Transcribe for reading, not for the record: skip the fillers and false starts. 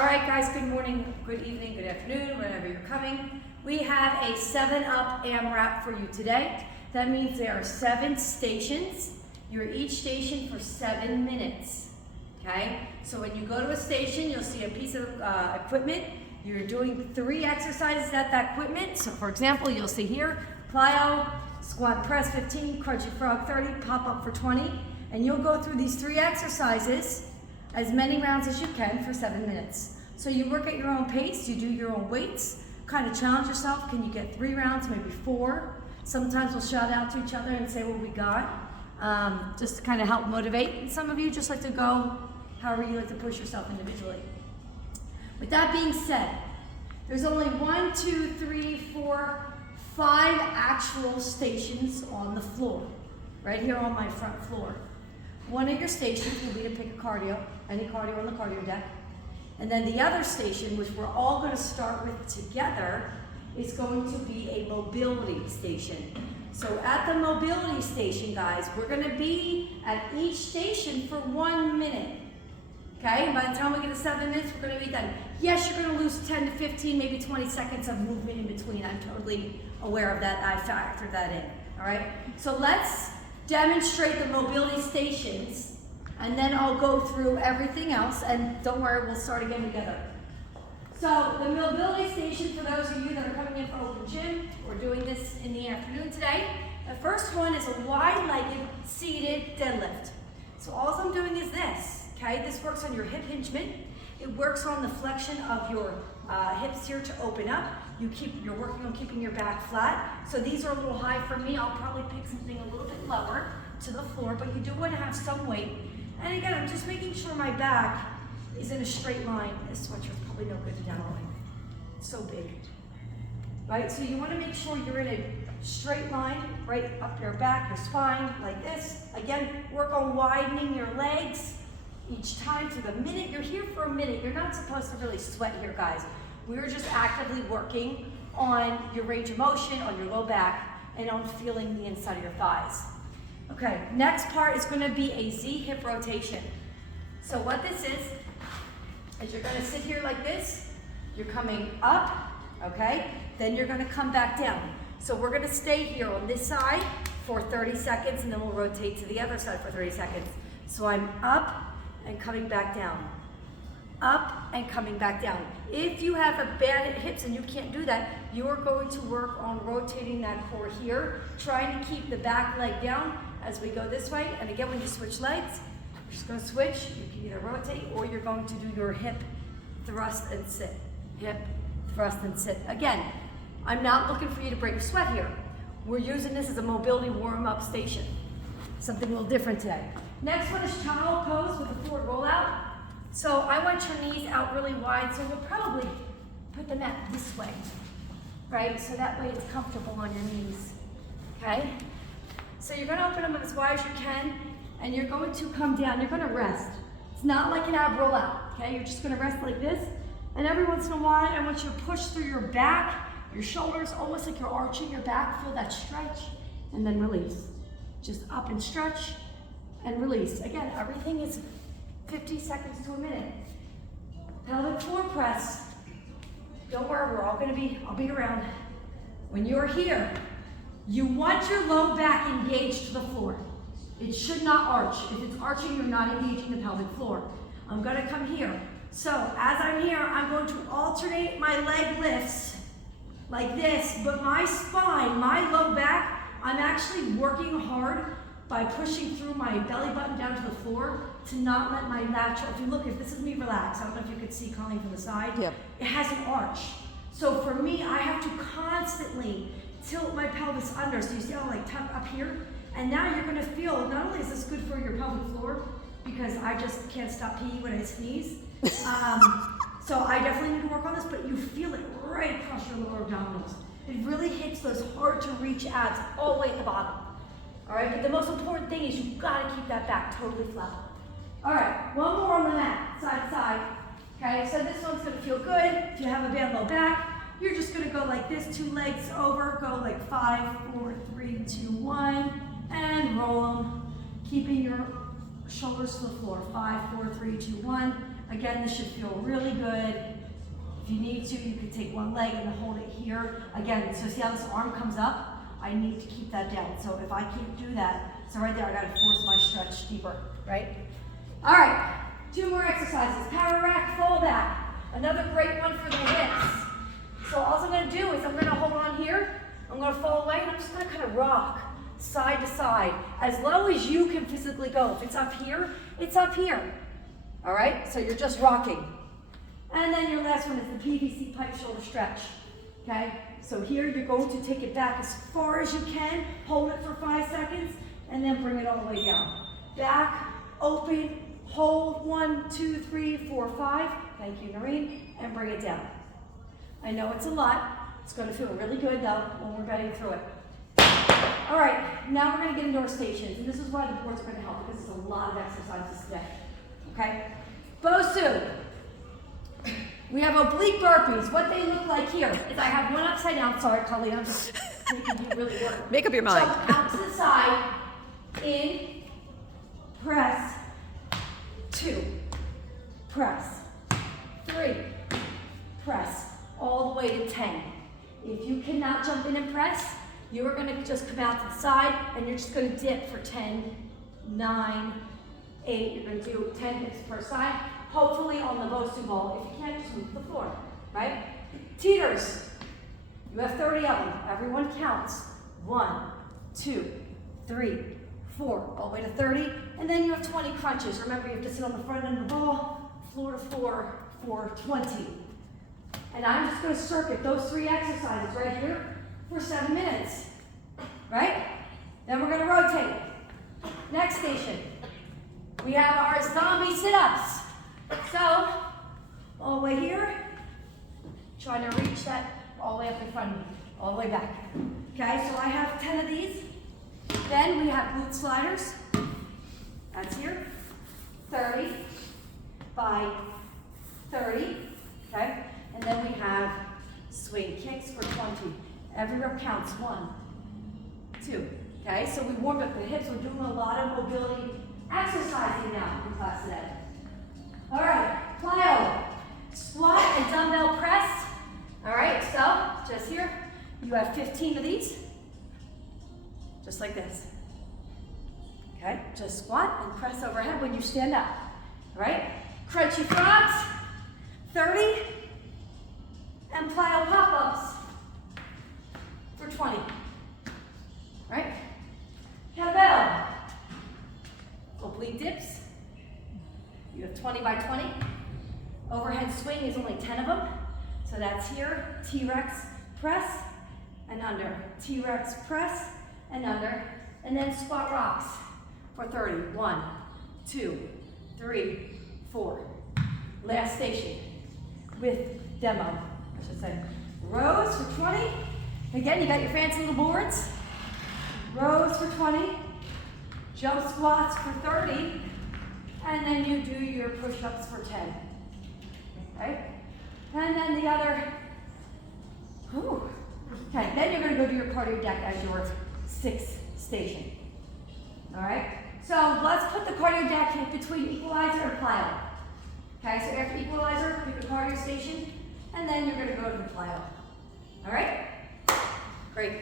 All right, guys, good morning, good evening, good afternoon, whenever you're coming. We have a 7-Up AMRAP for you today. That means there are 7 stations. You're at each station for 7 minutes, okay? So when you go to a station, you'll see a piece of equipment. You're doing 3 exercises at that equipment. So for example, you'll see here, plyo, squat press 15, crunchy frog 30, pop up for 20. And you'll go through these 3 exercises as many rounds as you can for 7 minutes. So you work at your own pace, you do your own weights, kind of challenge yourself. Can you get 3 rounds, maybe 4? Sometimes we'll shout out to each other and say what we got, just to kind of help motivate. And some of you just like to go however you like to push yourself individually. With that being said, there's only 1, 2, 3, 4, 5 actual stations on the floor, right here on my front floor. One of your stations will be to pick a cardio, any cardio on the cardio deck. And then the other station, which we're all going to start with together, is going to be a mobility station. So at the mobility station, guys, we're going to be at each station for 1 minute. Okay, and by the time we get to 7 minutes, we're going to be done. Yes, you're going to lose 10 to 15, maybe 20 seconds of movement in between. I'm totally aware of that. I factored that in. All right, so let's demonstrate the mobility stations, and then I'll go through everything else, and don't worry, we'll start again together. So the mobility station, for those of you that are coming in for open gym, we're doing this in the afternoon today. The first one is a wide-legged seated deadlift. So all I'm doing is this, okay? This works on your hip hingement. It works on the flexion of your hips here to open up. You're working on keeping your back flat. So these are a little high for me. I'll probably pick something a little bit lower to the floor, but you do want to have some weight. And again, I'm just making sure my back is in a straight line. This sweatshirt's probably no good down line. It's so big, right? So you want to make sure you're in a straight line, right up your back, your spine, like this. Again, work on widening your legs each time to the minute. You're here for a minute. You're not supposed to really sweat here, guys. We're just actively working on your range of motion, on your low back, and on feeling the inside of your thighs. Okay, next part is going to be a Z hip rotation. So what this is you're going to sit here like this. You're coming up, okay? Then you're going to come back down. So we're going to stay here on this side for 30 seconds, and then we'll rotate to the other side for 30 seconds. So I'm up and coming back down. Up and coming back down. If you have a bad hips and you can't do that, you are going to work on rotating that core here, trying to keep the back leg down as we go this way. And again, when you switch legs, you're just going to switch. You can either rotate or you're going to do your hip thrust and sit. Hip thrust and sit. Again, I'm not looking for you to break a sweat here. We're using this as a mobility warm-up station. Something a little different today. Next one is child pose with a forward rollout. So I want your knees out really wide, so we'll probably put them out this way, right? So that way it's comfortable on your knees, okay? So you're gonna open them up as wide as you can, and you're going to come down, you're gonna rest. It's not like an ab rollout, okay? You're just gonna rest like this, and every once in a while, I want you to push through your back, your shoulders, almost like you're arching your back, feel that stretch, and then release. Just up and stretch, and release. Again, everything is 50 seconds to a minute. Pelvic floor press. Don't worry, I'll be around. When you're here, you want your low back engaged to the floor. It should not arch. If it's arching, you're not engaging the pelvic floor. I'm gonna come here. So as I'm here, I'm going to alternate my leg lifts like this, but my spine, my low back, I'm actually working hard by pushing through my belly button down to the floor to not let my lateral, if this is me relaxed, I don't know if you could see Colleen from the side, Yep. It has an arch. So for me, I have to constantly tilt my pelvis under. So you see how I like tuck up here? And now you're gonna feel, not only is this good for your pelvic floor, because I just can't stop peeing when I sneeze. So I definitely need to work on this, but you feel it right across your lower abdominals. It really hits those hard to reach abs all the way at the bottom. All right, but the most important thing is you've got to keep that back totally flat. All right, one more on the mat, side to side. Okay, so this one's gonna feel good. If you have a bad low back, you're just gonna go like this, 2 legs over, go like 5, 4, 3, 2, 1, and roll them, keeping your shoulders to the floor. 5, 4, 3, 2, 1, Again, this should feel really good. If you need to, you can take one leg and hold it here. Again, so see how this arm comes up? I need to keep that down. So if I can't do that, so right there, I gotta force my stretch deeper, right? All right, 2 more exercises. Power rack, fall back. Another great one for the hips. So all I'm gonna do is I'm gonna hold on here, I'm gonna fall away, and I'm just gonna kind of rock side to side, as low as you can physically go. If it's up here, it's up here. All right, so you're just rocking. And then your last one is the PVC pipe shoulder stretch, okay? So here you're going to take it back as far as you can, hold it for 5 seconds, and then bring it all the way down. Back, open, hold, 1, 2, 3, 4, 5. Thank you, Noreen, and bring it down. I know it's a lot. It's gonna feel really good though when we're getting through it. All right, now we're gonna get into our stations, and this is why the boards are gonna help, because it's a lot of exercises today, okay? Bosu. We have oblique burpees. What they look like here is I have one upside down. Sorry, Colleen, I'm just making you really work. Make up your mind. Jump out to the side, in, press, 2, press, 3, press, all the way to 10. If you cannot jump in and press, you are gonna just come out to the side and you're just gonna dip for 10, 9, 8. You're gonna do 10 dips per side. Hopefully on the Bosu ball. If you can't, just move to the floor, right? Teeters. You have 30 of them. Everyone counts. 1, 2, 3, 4, all the way to 30. And then you have 20 crunches. Remember, you have to sit on the front end of the ball, floor to floor for 20. And I'm just gonna circuit those 3 exercises right here for 7 minutes, right? Then we're gonna rotate. Next station. We have our zombie sit-ups. So, all the way here, trying to reach that all the way up in front of me, all the way back. Okay, so I have 10 of these. Then we have glute sliders. That's here. 30 by 30. Okay, and then we have swing kicks for 20. Every rep counts. 1, 2. Okay, so we warmed up the hips. We're doing a lot of mobility exercising now in class today. All right, plyo, squat and dumbbell press. All right, so just here, you have 15 of these, just like this. Okay, just squat and press overhead when you stand up. All right, crunchy frogs, 30, and plyo pop-ups for 20. All right, kettlebell, oblique dips. You have 20 by 20. Overhead swing is only 10 of them. So that's here, T-Rex press and under. T-Rex press and under. And then squat rocks for 30. 1, 2, 3, 4. Last station with demo, I should say. Rows for 20. Again, you got your fancy little boards. Rows for 20. Jump squats for 30. And then you do your push-ups for 10, okay? And then the other, okay, then you're gonna go do your cardio deck as your 6th station, all right? So let's put the cardio deck in between equalizer and plyo. Okay, so after equalizer, pick a cardio station, and then you're gonna go to the plyo, all right? Great.